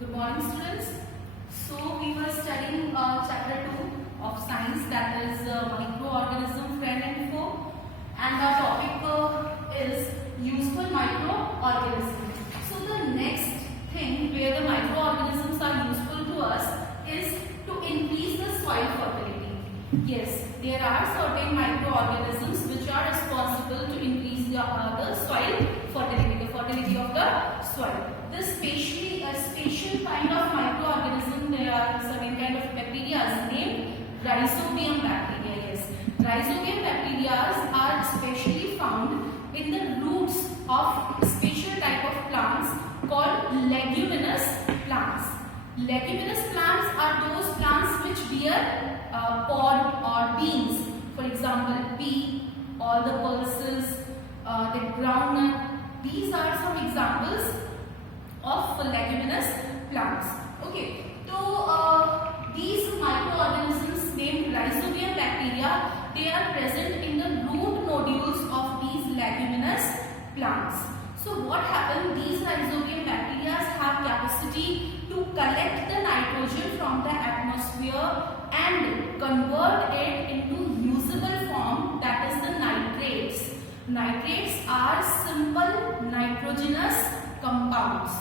Good morning, students. So we were studying chapter 2 of science, that is microorganism, friend and foe, and our topic is useful microorganisms. So the next thing where the microorganisms are useful to us is to increase the soil fertility. Yes, there are certain microorganisms which are responsible to increase the soil fertility, the fertility of the soil. This special kind of microorganism, there are certain kind of bacteria named Rhizobium bacteria. Yes, Rhizobium bacteria are especially found in the roots of special type of plants called leguminous plants. Leguminous plants are those plants which bear pod or beans. For example, pea or the pulses, the groundnut. These are some examples of leguminous plants. Okay, so these microorganisms named Rhizobium bacteria, they are present in the root nodules of these leguminous plants. So what happens? These Rhizobium bacteria have capacity to collect the nitrogen from the atmosphere and convert it into usable form, that is the nitrates. Nitrates are simple nitrogenous compounds.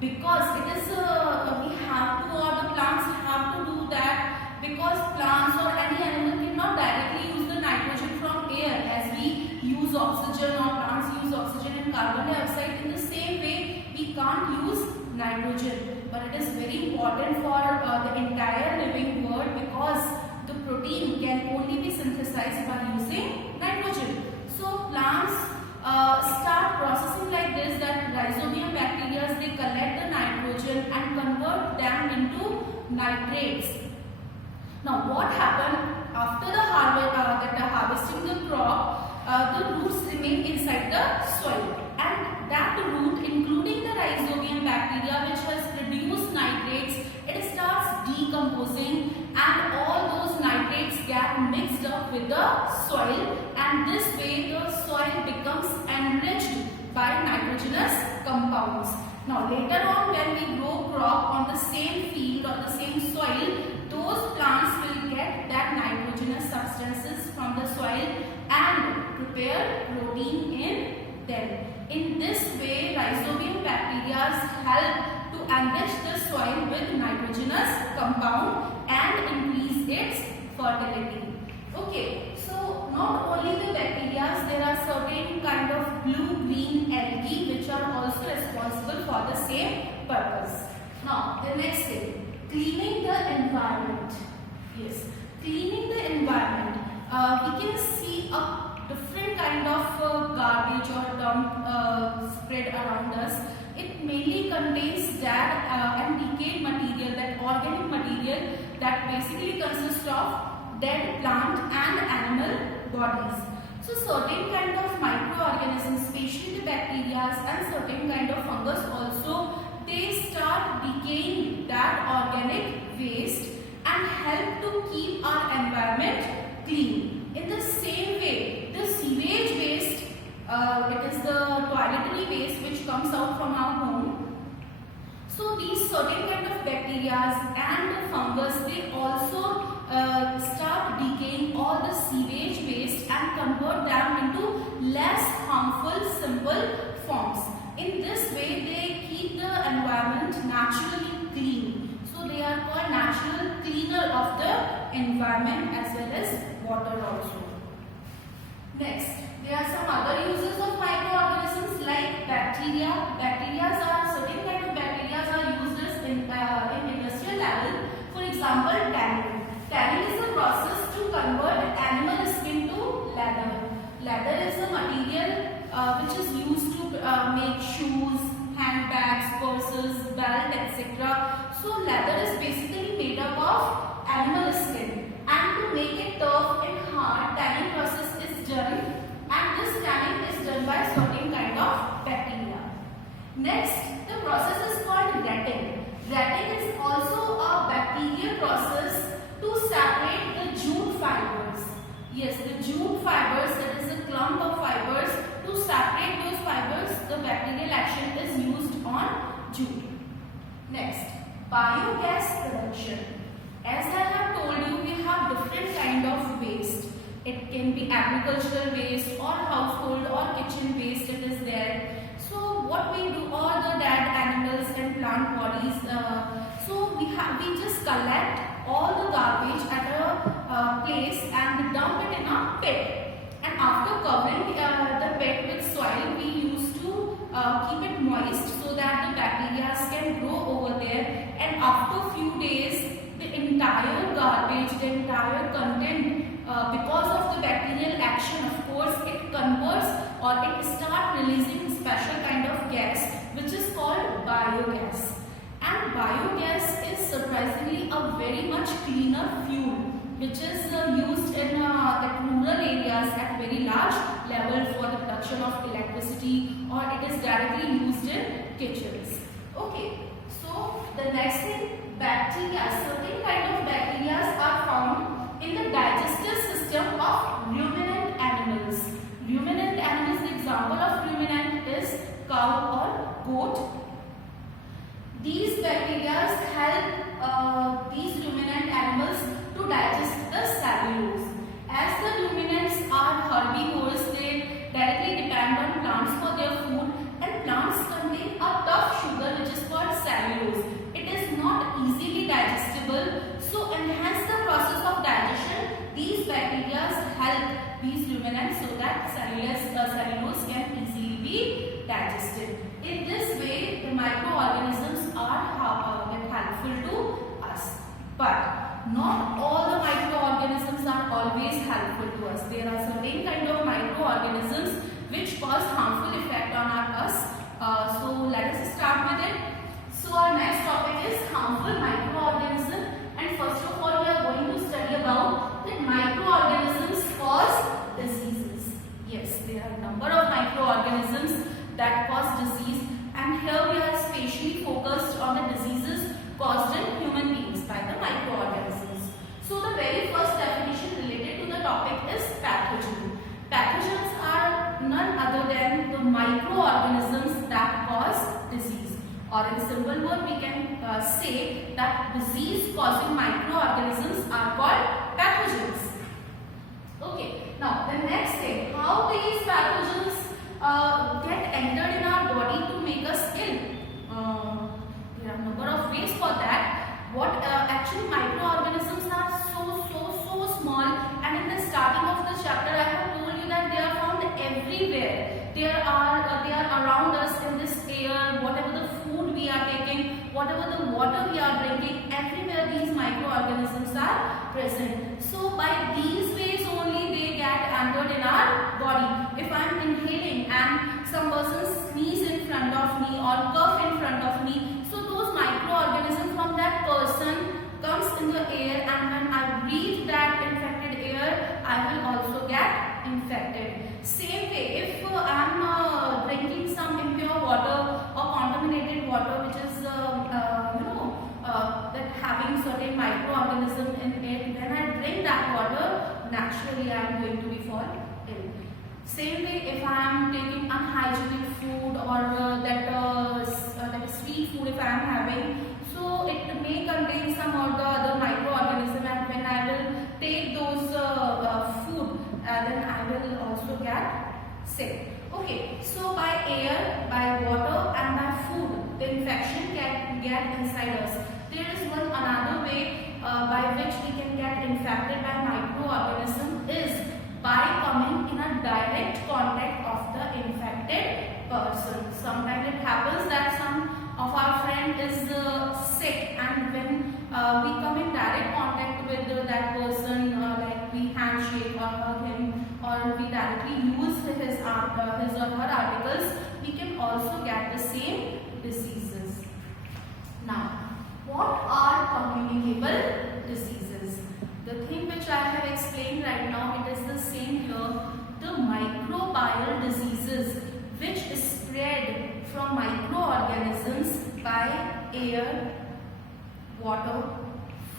Because it is, we have to, or the plants have to do that, because plants or any animal cannot directly use the nitrogen from air as we use oxygen, or plants use oxygen and carbon dioxide. In the same way, we can't use nitrogen. But it is very important for the entire living world, because the protein can only be synthesized by using nitrogen. So plants start processing like this, that Rhizobium bacteria, they collect the nitrogen and convert them into nitrates. Now what happened after the harvesting the crop, the roots remain inside the soil, and that root, including the Rhizobium bacteria which has produced nitrates, it starts decomposing, and all those nitrates get mixed up with the soil, and this way the soil becomes enriched by nitrogenous compounds. Now later on, when we grow crop on the same field or the same soil, those plants will get that nitrogenous substances from the soil and prepare protein in them. In this way, Rhizobium bacteria help to enrich the soil with nitrogenous compound and increase its fertility. Okay, so not only the bacteria, there are certain kind of blue-green algae which are also responsible for the same purpose. Now, the next thing, cleaning the environment. Yes, cleaning the environment. We can see a different kind of garbage or dump spread around us. It mainly contains dead and decayed material, that organic material that basically consists of dead plant and animal bodies. So certain kind of microorganisms, especially the bacteria and certain kind of fungus also, they start decaying that organic waste and help to keep our environment clean. In the same way, the sewage waste, it is the toiletry waste which comes out from our home. So these certain kind of bacteria and the fungus, they also start decaying all the sewage waste and convert them into less harmful simple forms. In this way, they keep the environment naturally clean. So they are called natural cleaner of the environment as well as water also. Next, there are some other uses of microorganisms like bacteria. Bacteria are certain kind of bacteria are used as in industrial level. For example, tanning. Tanning is the process to convert animal skin to leather. Leather is a material which is used to make shoes, handbags, purses, belt, etc. So leather is basically made up of animal skin, and to make it tough and hard, tanning process is done, and this tanning is done by certain kind of bacteria. Next, the process is called retting. Retting is also a bacterial process to separate the jute fibers. Yes, the jute fibers, that is a clump of fibers. To separate those fibers, the bacterial action is used on jute. Next, biogas production. As I have told you, we have different kind of waste. It can be agricultural waste or household or kitchen waste. It is there. So what we do, all the dead animals and plant bodies. So we just collect all the garbage at a place and dump it in a pit. And after covering the pit with soil, we used to keep it moist so that the bacteria can grow over there. And after few days, the entire garbage, the entire content, because of the bacterial action, of course, it converts or it starts releasing special kind of gas which is called biogas. And biogas is surprisingly a very much cleaner fuel which is used in rural areas at very large level for the production of electricity, or it is directly used in kitchens. Okay, so the next thing, bacteria. Certain kind of bacteria are found in the digestive system of ruminant animals. Ruminant animals, the example of ruminant is cow or goat. These bacteria help these ruminant animals to digest the cellulose. As the ruminants are herbivores, they directly depend on plants for their food, and plants contain a tough sugar which is called cellulose. It is not easily digestible, so enhance the process of digestion. These bacteria help these ruminants so that cellulose can easily be digested. In this way, the microorganisms are helpful to us. But not all the microorganisms are always helpful to us. There are certain kind of microorganisms which cause harmful effect on us. So let us start with it. So our next topic is harmful microorganisms, and first of all we are going to study about that microorganisms cause diseases. Yes, there are a number of microorganisms that cause disease, and here we are especially focused on the diseases caused in human beings by the microorganisms. So the very first definition related to the topic is pathogen. Pathogens are none other than the microorganisms that cause disease. Or in simple word, we can say that disease causing microorganisms are called pathogens. Okay, now the next thing, how these pathogens get entered in our body to make us ill. There are a number of ways for that. Actually microorganisms are so small, and in the starting of the chapter I have told you that they are found everywhere. They are around us in this air, whatever the food we are taking, whatever the water we are drinking, everywhere these microorganisms are present. So by these ways only they get entered in our body. If I am inhaling and some person sneeze in front of me or cough in front of me, so those microorganisms from that person comes in the air, and when I breathe that infected air, I will also get infected. Same way, if I am drinking some impure water or contaminated water which is that having certain microorganism in it, when I drink that water, naturally I am going to be fall ill. Same way, if I am taking unhygienic food or like sweet food if I am having, so it may contain some or the other microorganism, and when I will take those food, then I will also get sick. Okay, so by air, by water and by food, the infection can get inside us. There is one another way by which we can get infected by microorganism is by coming in a direct contact of the infected person. Sometimes it happens that some of our friend is sick, and when we come in direct contact with that person, like we handshake or hug him, or we directly use his or her articles, we can also get the same diseases. Now, what are communicable diseases? The thing which I have explained right now, it is the same here. The microbial diseases which spread from microorganisms by air, water,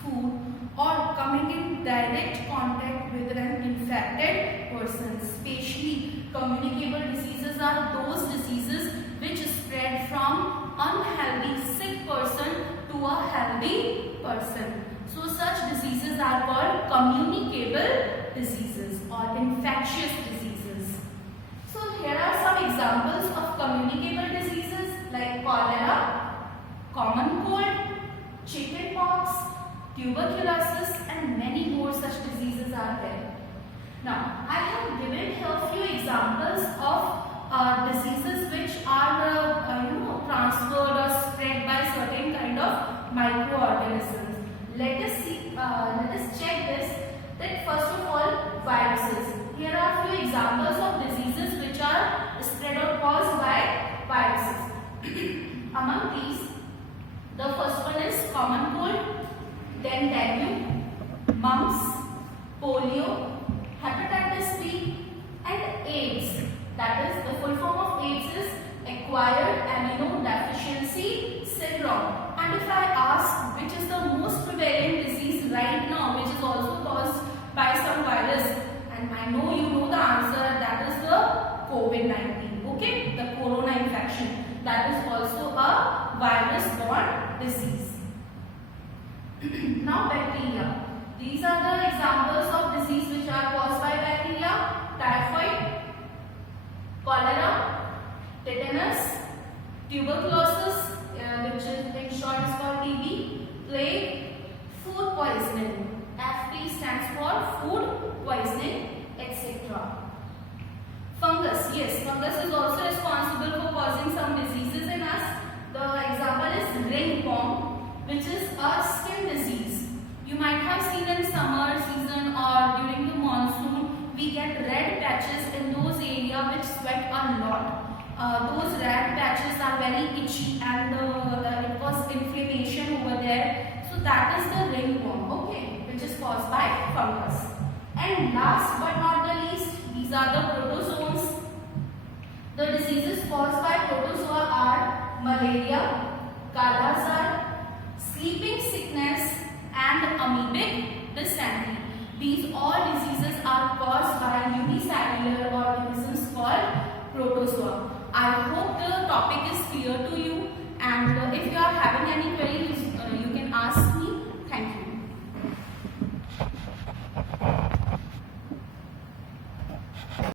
food, or coming in direct contact with an infected person. Especially communicable diseases are those diseases which spread from unhealthy sick person to a healthy healthy person. So such diseases are called communicable diseases or infectious diseases. So here are some examples of communicable diseases like cholera, common cold, chickenpox, tuberculosis, and many more such diseases are there. Now, I have given here a few examples of diseases which are transferred or spread by certain kind of microorganisms. Let us check this. That first of all, viruses. Here are a few examples of diseases which are spread or caused by viruses. Among these, the first one is common cold, then dengue, mumps, polio, hepatitis B, and AIDS. That is, the full form of AIDS is acquired immunodeficiency syndrome. And if I ask which is the most prevalent disease right now, which is also caused by some virus, and I know you know the answer, that is the COVID-19. Okay, the corona infection. That is also a virus-borne disease. Now, bacteria. These are the examples of disease which are caused by bacteria: typhoid, cholera, tetanus, tuberculosis, which is in short is called TB, plague, food poisoning. FP stands for food poisoning, etc. Fungus. Yes, fungus is also responsible for causing some diseases in us. The example is ringworm, which is a skin disease. You might have seen in summer season or during the monsoon, we get red patches in those areas which sweat a lot. Those red patches are very itchy and it was inflammation over there. So that is the ringworm, okay, which is caused by fungus. And last but not the least, these are the protozoans. The diseases caused by protozoa are malaria, kala-azar, sleeping sickness, and amoebic dysentery. These all diseases are caused by unicellular organisms called protozoa. I hope the topic is clear to you.